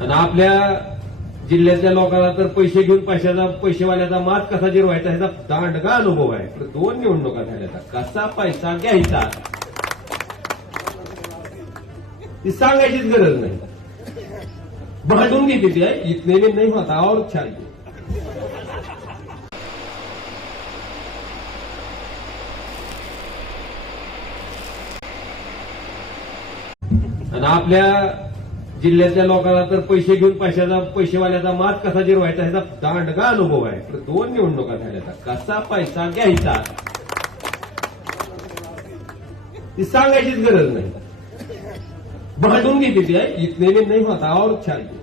आणि आपल्या जिल्ह्यातल्या लोकांना तर पैसे घेऊन पैसेवाल्याचा मात कसा जिरवायचा ह्याचा दांडगा अनुभव आहे. तर 2 निवडणुका झाल्या, कसा पैसा घ्यायचा ती सांगायचीच गरज नाही. भांडून घेते ती इतने में नहीं होता और चाहिए. आणि आपल्या जिल्ह्यातल्या लोकांना तर पैसे घेऊन पैसेवाल्याचा मात कसा जिरवायचा ह्याचा दांडगा अनुभव आहे. तर 2 निवडणुका झाल्या, कसा पैसा घ्यायचा ती सांगायचीच गरज नाही. भांडून घेते ती इतने में नहीं होता और चाहिए.